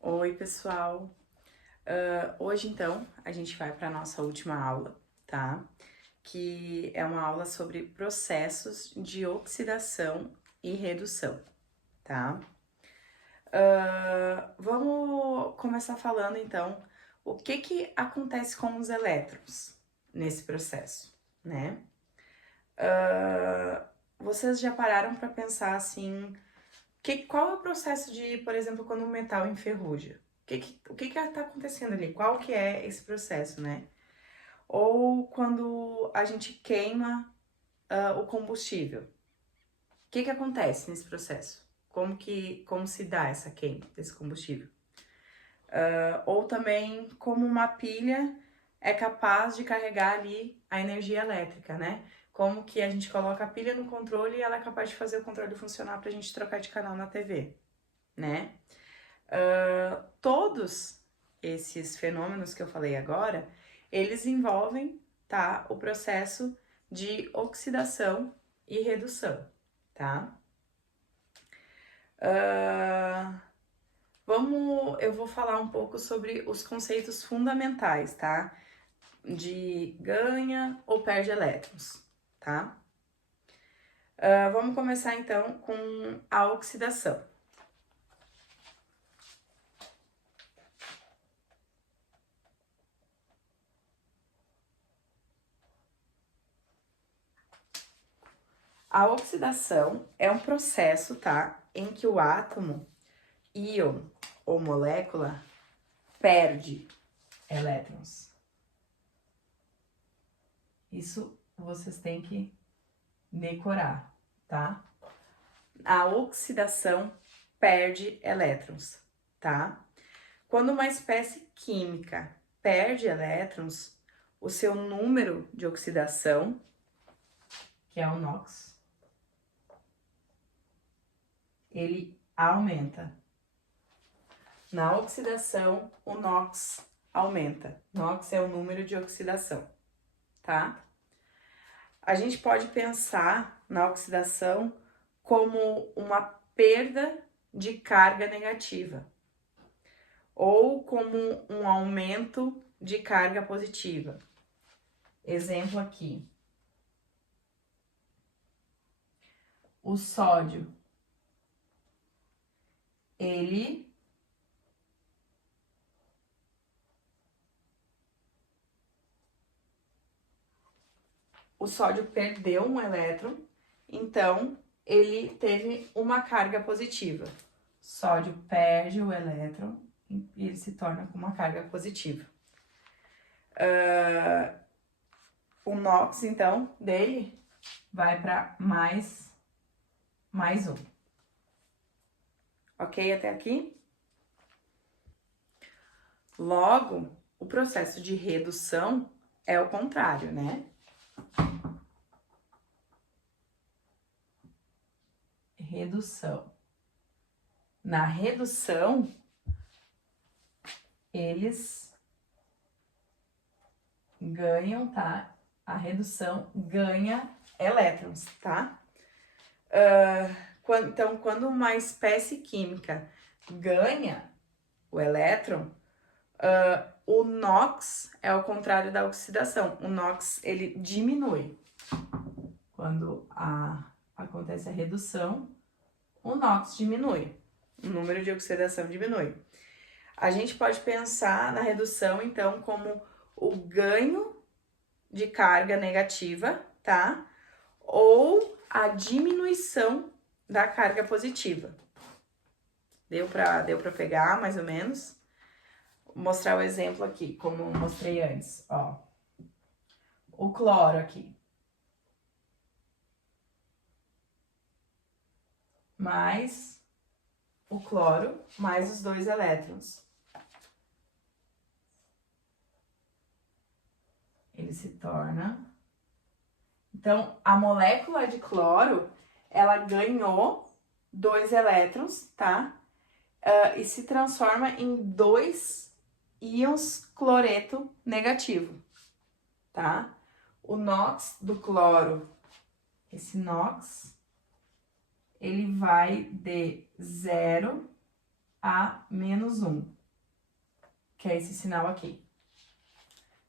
Oi, pessoal! Hoje, então, a gente vai para a nossa última aula, tá? Que é uma aula sobre processos de oxidação e redução, tá? Vamos começar falando, então, o que acontece com os elétrons nesse processo, né? Vocês já pararam para pensar, assim, qual é o processo de, por exemplo, quando um metal enferruja? O que está acontecendo ali? Qual que é esse processo, né? Ou quando a gente queima o combustível. O que acontece nesse processo? Como se dá essa queima desse combustível? Ou também como uma pilha é capaz de carregar ali a energia elétrica, né? Como que a gente coloca a pilha no controle e ela é capaz de fazer o controle funcionar para a gente trocar de canal na TV, né? Todos esses fenômenos que eu falei agora, eles envolvem, tá, o processo de oxidação e redução, tá? Eu vou falar um pouco sobre os conceitos fundamentais, tá? De ganha ou perde elétrons, tá? Vamos começar então com a oxidação. A oxidação é um processo, tá, em que o átomo, íon ou molécula perde elétrons. Isso vocês têm que decorar, tá? A oxidação perde elétrons, tá? Quando uma espécie química perde elétrons, o seu número de oxidação, que é o NOx, ele aumenta. Na oxidação, o NOx aumenta. NOx é o número de oxidação, tá? A gente pode pensar na oxidação como uma perda de carga negativa ou como um aumento de carga positiva. Exemplo aqui. O sódio, o sódio perdeu um elétron, então ele teve uma carga positiva. Sódio perde o elétron e ele se torna com uma carga positiva. O NOx, então, dele vai para mais um. Ok até aqui? Logo, o processo de redução é o contrário, né? Redução. Na redução, eles ganham, tá? A redução ganha elétrons, tá? Então, quando uma espécie química ganha o elétron, o NOx é o contrário da oxidação. O NOx, ele diminui. Quando acontece a redução, o NOx diminui. O número de oxidação diminui. A gente pode pensar na redução, então, como o ganho de carga negativa, tá? Ou a diminuição da carga positiva. Deu pra pegar, mais ou menos? Vou mostrar o exemplo aqui, como mostrei antes, ó. O cloro aqui. Mais o cloro, mais os dois elétrons. Ele se torna... Então, a molécula de cloro, ela ganhou 2 elétrons, tá? E se transforma em 2 íons cloreto negativo, tá? O NOx do cloro, esse NOx, ele vai de 0 a menos 1, que é esse sinal aqui.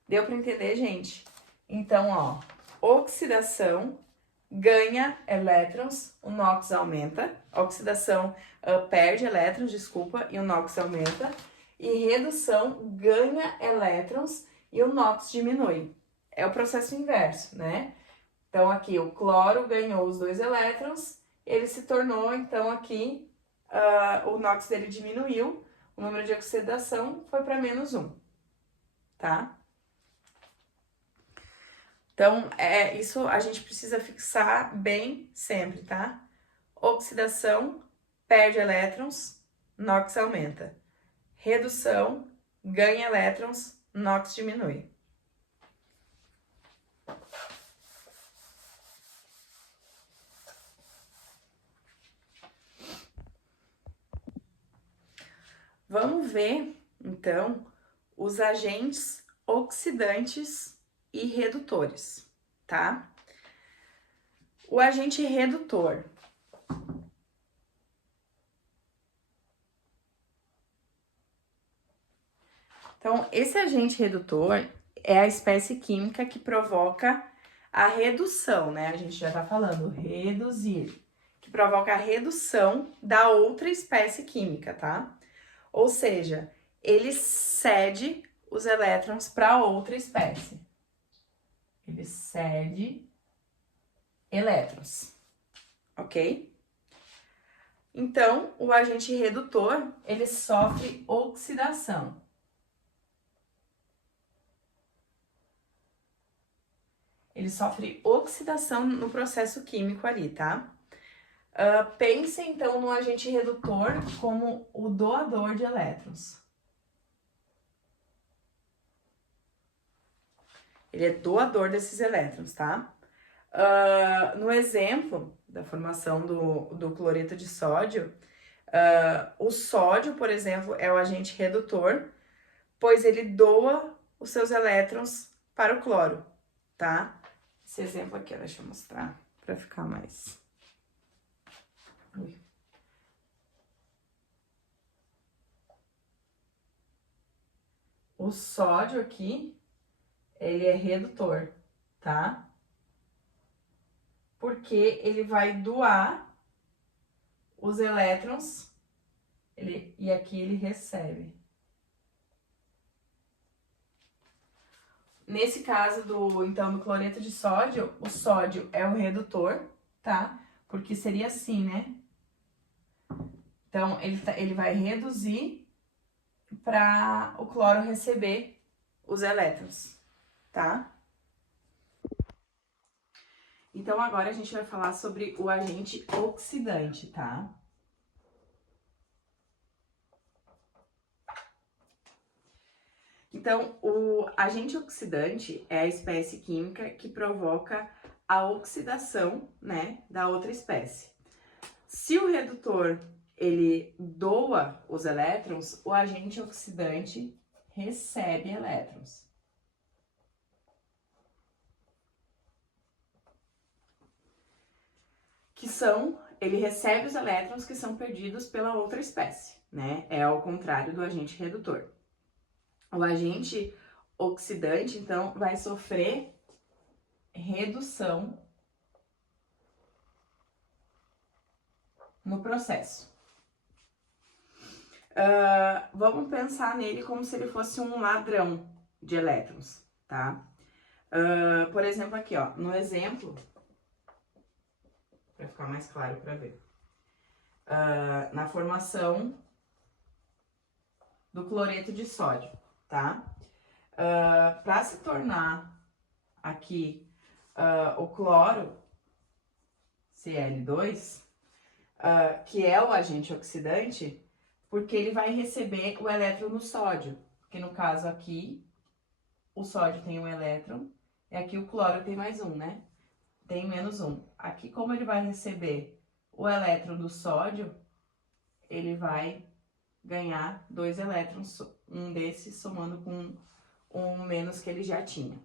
Deu para entender, gente? Então, ó, oxidação ganha elétrons, o NOx aumenta. Oxidação perde elétrons, desculpa, e o NOx aumenta. E redução ganha elétrons e o NOx diminui. É o processo inverso, né? Então, aqui o cloro ganhou os 2 elétrons, ele se tornou, então, aqui, o NOx dele diminuiu, o número de oxidação foi para menos 1, tá? Então, isso a gente precisa fixar bem sempre, tá? Oxidação, perde elétrons, NOx aumenta. Redução, ganha elétrons, NOx diminui. Vamos ver, então, os agentes oxidantes e redutores, tá? O agente redutor. Então, esse agente redutor é a espécie química que provoca a redução, né? A gente já tá falando, reduzir, que provoca a redução da outra espécie química, tá? Ou seja, ele cede os elétrons para outra espécie. Ele cede elétrons, ok? Então, o agente redutor, ele sofre oxidação. Ele sofre oxidação no processo químico ali, tá? Pense, então, no agente redutor como o doador de elétrons. Ele é doador desses elétrons, tá? No exemplo da formação do cloreto de sódio, o sódio, por exemplo, é o agente redutor, pois ele doa os seus elétrons para o cloro, tá? Esse exemplo aqui, deixa eu mostrar para ficar mais... O sódio aqui, ele é redutor, tá? Porque ele vai doar os elétrons e aqui ele recebe. Nesse caso do cloreto de sódio, o sódio é o redutor, tá? Porque seria assim, né? Então, ele vai reduzir para o cloro receber os elétrons, tá? Então, agora a gente vai falar sobre o agente oxidante, tá? Então, o agente oxidante é a espécie química que provoca a oxidação, né, da outra espécie. Se o redutor, ele doa os elétrons, o agente oxidante recebe elétrons. Ele recebe os elétrons que são perdidos pela outra espécie, né? É ao contrário do agente redutor. O agente oxidante, então, vai sofrer redução no processo. Vamos pensar nele como se ele fosse um ladrão de elétrons, tá? Por exemplo, aqui, ó, no exemplo, para ficar mais claro para ver, na formação do cloreto de sódio, tá? Para se tornar aqui o cloro, Cl2, que é o agente oxidante, porque ele vai receber o elétron do sódio, que no caso aqui, o sódio tem um elétron, e aqui o cloro tem mais um, né? Tem menos um. Aqui, como ele vai receber o elétron do sódio, ele vai ganhar 2 elétrons, um desses somando com um menos que ele já tinha.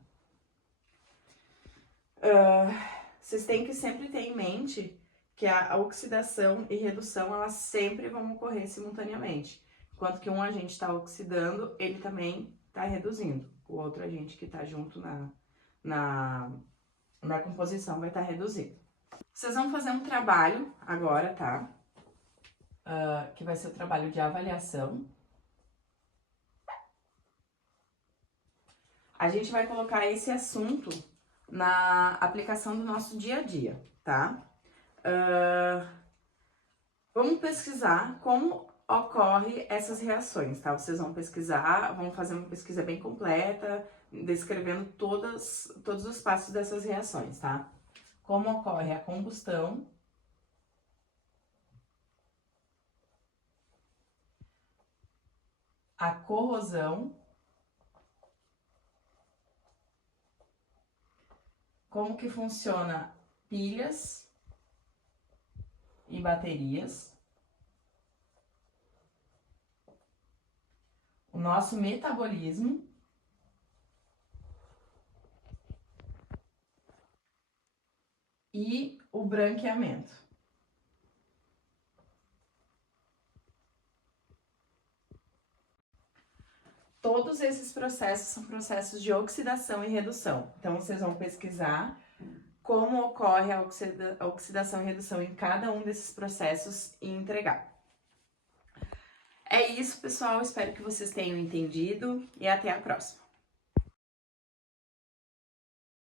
Vocês têm que sempre ter em mente que a oxidação e redução, elas sempre vão ocorrer simultaneamente. Enquanto que um agente está oxidando, ele também está reduzindo. O outro agente que está junto na composição vai estar reduzindo. Vocês vão fazer um trabalho agora, tá? Que vai ser o trabalho de avaliação. A gente vai colocar esse assunto na aplicação do nosso dia a dia, tá? Vamos pesquisar como ocorre essas reações, tá? Vocês vão pesquisar, vão fazer uma pesquisa bem completa, descrevendo todos os passos dessas reações, tá? Como ocorre a combustão, a corrosão, como que funciona pilhas e baterias, o nosso metabolismo e o branqueamento. Todos esses processos são processos de oxidação e redução. Então, vocês vão pesquisar como ocorre a oxidação e redução em cada um desses processos e entregar. É isso, pessoal. Espero que vocês tenham entendido e até a próxima.